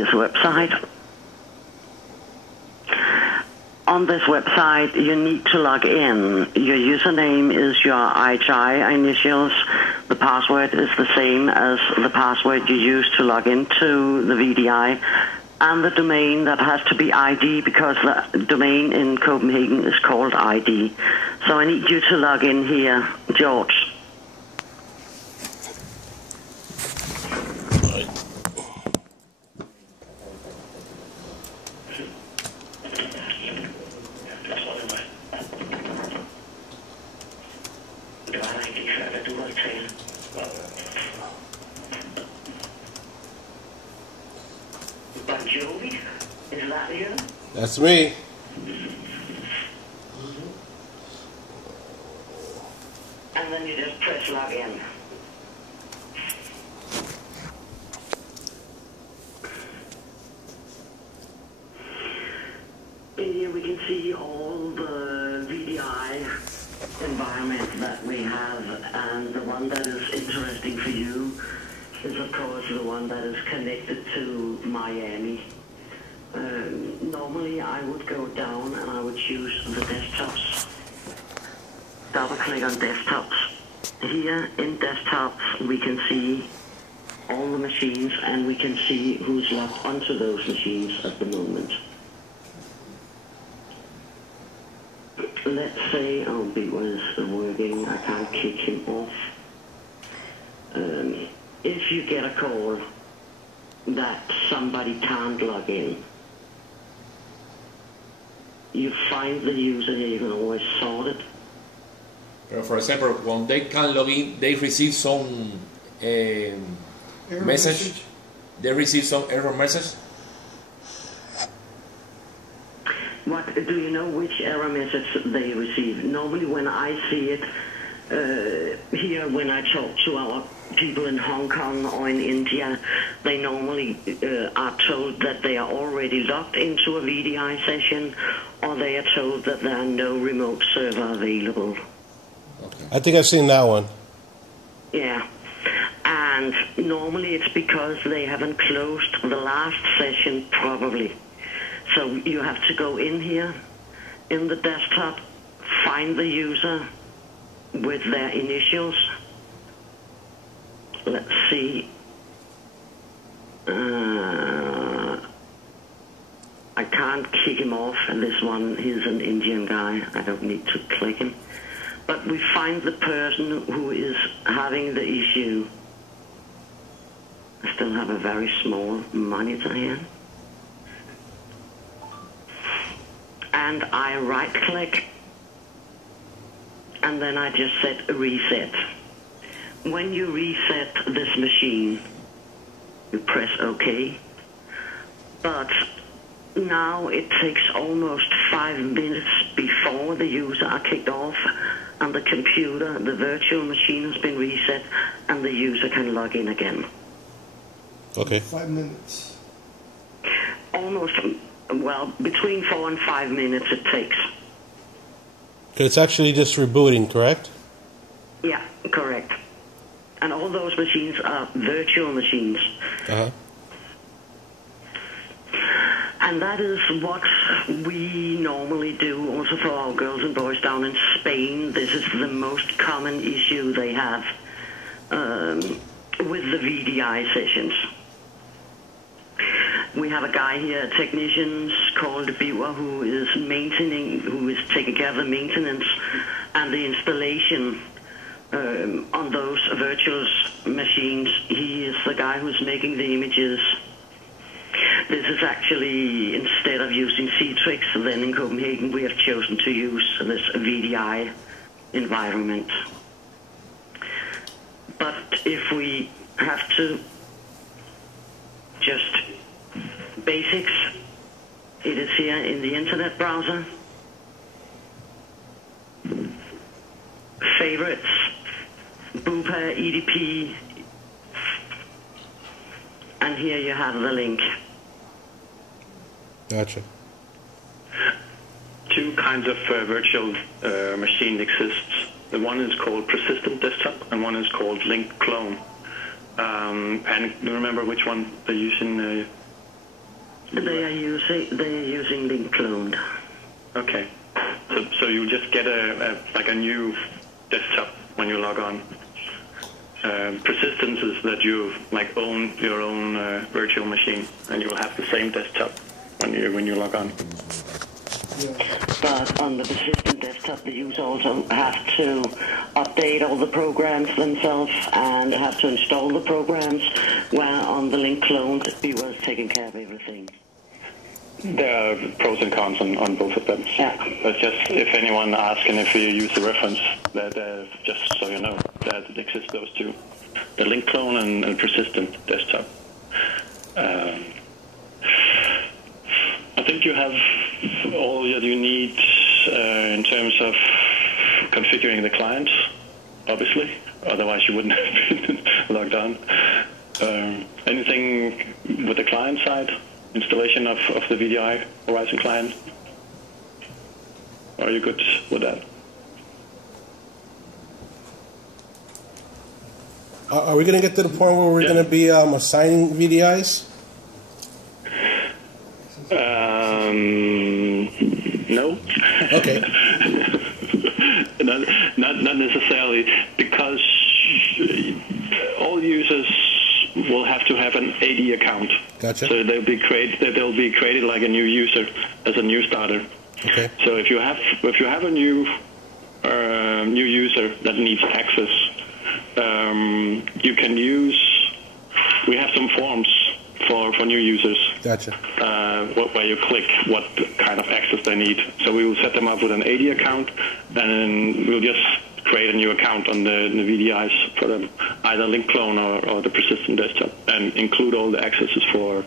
this website. On this website, you need to log in. Your username is your IHI initials. The password is the same as the password you use to log into the VDI. And the domain, that has to be ID, because the domain in Copenhagen is called ID. So I need you to log in here, George. That's me. And then you just press login. In here we can see all the VDI environment that we have, and the one that is interesting for you is of course the one that is connected to Miami. Normally I would go down and I would choose the desktops. Double click on desktops. Here in desktops we can see all the machines, and we can see who's logged onto those machines at the moment. Let's say Big was working, I can't kick him off. If you get a call that somebody can't log in, you find the user here, you can always sort it. For example, when they can log in, they receive some message. They receive some error message. What do you know which error message they receive? Normally when I see it here, when I talk to our people in Hong Kong or in India, they normally are told that they are already logged into a VDI session, or they are told that there are no remote server available. Okay. I think I've seen that one. Yeah. And normally it's because they haven't closed the last session, probably. So you have to go in here, in the desktop, find the user with their initials. Let's see. I can't kick him off, and this one, he's an Indian guy. I don't need to click him. But we find the person who is having the issue. I still have a very small monitor here. And I right click, and then I just set reset. When you reset this machine, you press OK. But now it takes almost 5 minutes before the user are kicked off, and the computer, the virtual machine has been reset, and the user can log in again. Okay. 5 minutes. Almost, well, between 4 and 5 minutes it takes. It's actually just rebooting, correct? Yeah, correct. And all those machines are virtual machines. Uh-huh. And that is what we normally do also for our girls and boys down in Spain. This is the most common issue they have with the VDI sessions. We have a guy here, a technician called Biwa, who is taking care of the maintenance and the installation on those virtual machines. He is the guy who's making the images. This is actually, instead of using Citrix, then in Copenhagen we have chosen to use this VDI environment. But if we have to just basics, it is here in the internet browser. Favorites, Bupa, EDP, and here you have the link. Gotcha. Two kinds of virtual machine exists. The one is called Persistent Desktop, and one is called Link Clone. And do you remember which one they're using? They are using link cloned. Okay. So you just get a new desktop when you log on. Persistence is that you own your own virtual machine, and you will have the same desktop when you log on. But on the persistent desktop, the user also have to update all the programs themselves and have to install the programs, where on the link cloned, Biwa is taking care of everything. There are pros and cons on both of them. Yeah. But just if anyone asks and if you use the reference, that just so you know that it exists those two, the link clone and persistent desktop. I think you have all that you need in terms of configuring the client, obviously. Otherwise you wouldn't have been logged on. Anything with the client side? Installation of the VDI Horizon client? Are you good with that? Are we going to get to the point where we're going to be assigning VDIs? No. Okay. not necessarily, because all users will have to have an AD account. Gotcha. So they'll be created like a new user as a new starter. Okay. So if you have a new user that needs access, you can use. We have some forms for new users. Gotcha. Where you click what kind of access they need. So we will set them up with an AD account, and then we'll just create a new account on the VDIs for them, either link clone or the persistent desktop, and include all the accesses for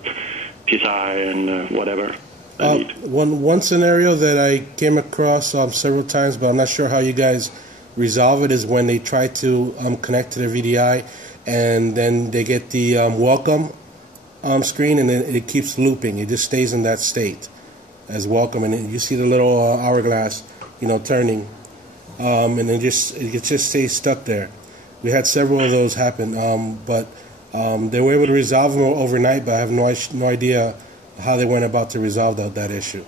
PSI and whatever they need. One scenario that I came across several times, but I'm not sure how you guys resolve it, is when they try to connect to their VDI, and then they get the welcome screen, and then it keeps looping. It just stays in that state as welcome, and you see the little hourglass, turning, and then it just stays stuck there. We had several of those happen, but they were able to resolve them overnight. But I have no idea how they went about to resolve that issue.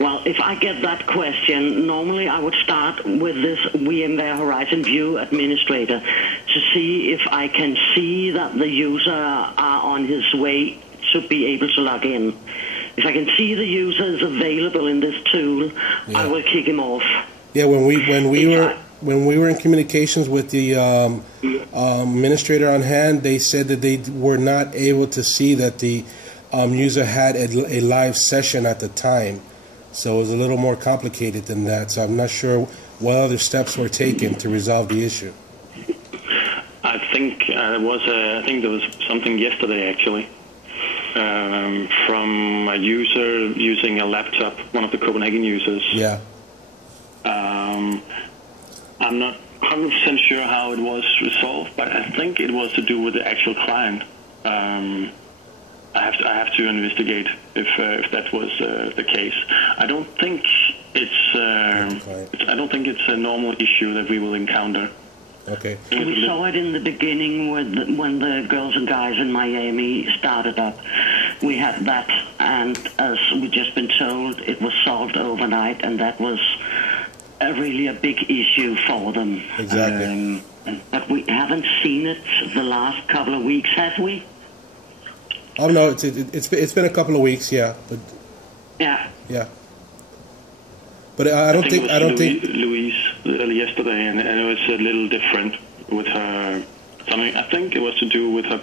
Well, if I get that question, normally I would start with this VMware Horizon View Administrator to see if I can see that the user are on his way to be able to log in. If I can see the user is available in this tool, I will kick him off. Yeah, when we were in communications with the administrator on hand, they said that they were not able to see that the user had a live session at the time. So it was a little more complicated than that. So I'm not sure what other steps were taken to resolve the issue. I think there was something yesterday actually from a user using a laptop, one of the Copenhagen users. Yeah. I'm not 100% sure how it was resolved, but I think it was to do with the actual client. I have to investigate if that was the case. I don't think it's a normal issue that we will encounter. Okay. We saw it in the beginning when the girls and guys in Miami started up. We had that, and as we've just been told, it was solved overnight, and that was really a big issue for them. Exactly. But we haven't seen it the last couple of weeks, have we? Oh no, it's been a couple of weeks, yeah, but yeah. But I don't think Louise yesterday, and it was a little different with her. Something I think it was to do with her